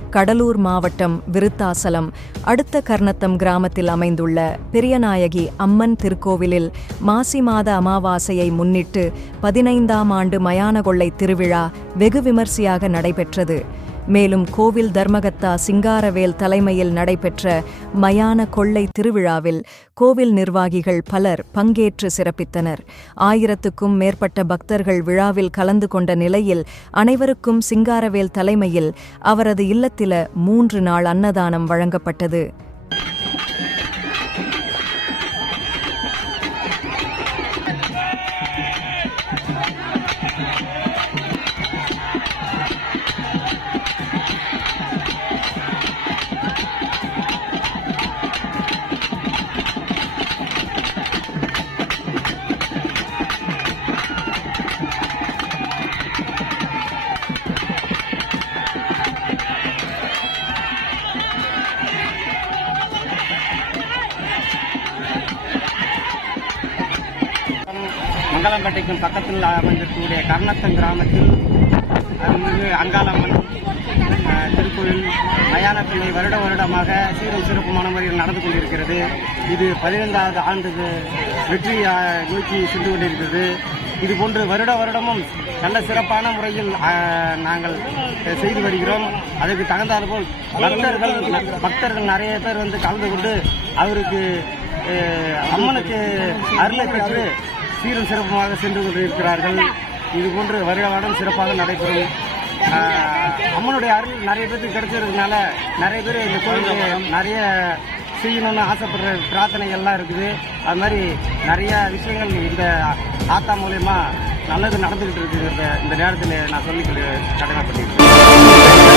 கடலூர் மாவட்டம் விருத்தாசலம் அடுத்த கர்ணத்தம் கிராமத்தில் அமைந்துள்ள பெரியநாயகி அம்மன் திருக்கோவிலில் மாசி மாத அமாவாசையை முன்னிட்டு பதினைந்தாம் ஆண்டு மயான கொள்ளை திருவிழா வெகு விமர்சையாக நடைபெற்றது. மேலும் கோவில் தர்மகத்தா சிங்காரவேல் தலைமையில் நடைபெற்ற மயான கொள்ளை திருவிழாவில் கோவில் நிர்வாகிகள் பலர் பங்கேற்று சிறப்பித்தனர். ஆயிரத்துக்கும் மேற்பட்ட பக்தர்கள் விழாவில் கலந்து கொண்ட நிலையில் அனைவருக்கும் சிங்காரவேல் தலைமையில் அவரது இல்லத்தில மூன்று நாள் அன்னதானம் வழங்கப்பட்டது. மங்களம்பேட்டைக்கும் பக்கத்தில் அமைந்திருக்கக்கூடிய கர்ணத்தம் கிராமத்தில் அங்காளம்மன் திருக்கோயில் மயான வருட வருடமாக சீரும் சிறப்புமான முறையில் நடந்து கொண்டிருக்கிறது. இது பதினைந்தாவது ஆண்டுக்கு வெற்றி நோக்கி சென்று கொண்டிருக்கிறது. இது போன்று வருட வருடமும் நல்ல சிறப்பான முறையில் நாங்கள் செய்து வருகிறோம். அதற்கு தகுந்தாற்போல் பக்தர்கள் பக்தர்கள் நிறைய பேர் வந்து கலந்து கொண்டு அவருக்கு அம்மனுக்கு அருளை பெற்று சீரும் சிறப்புமாக சென்று கொண்டிருக்கிறார்கள். இது போன்று வருட வருடம் சிறப்பாக நடைபெறும். அம்மனுடைய அருள் நிறைய பேருக்கு கிடைச்சதுனால நிறைய பேர் இந்த கோயிலுக்கு நிறைய செய்யணும்னு ஆசைப்படுற பிரார்த்தனைகள்லாம் இருக்குது. அது மாதிரி நிறைய விஷயங்கள் இந்த ஆத்தா மூலயமா நல்லது நடந்துகிட்டு இருக்குது இந்த இந்த நேரத்தில் நான் சொல்லி கடமைப்பட்டிருக்கேன்